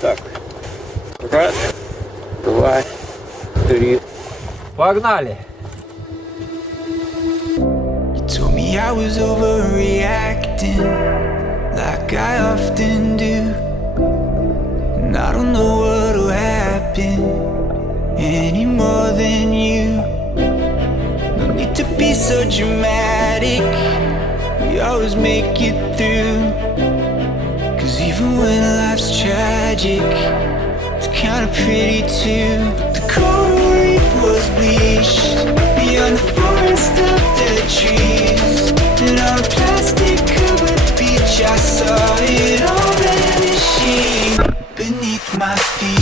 Так. Раз, два, три. Погнали! Told me I was overreacting, like I often do. And I don't know what'll happen any more than you. No need to be so dramatic, we always make it through. Cause even when life's tragic, it's kinda pretty too. The coral reef was bleached beyond the forest of dead trees. And on a plastic covered beach I saw it all vanishing beneath my feet.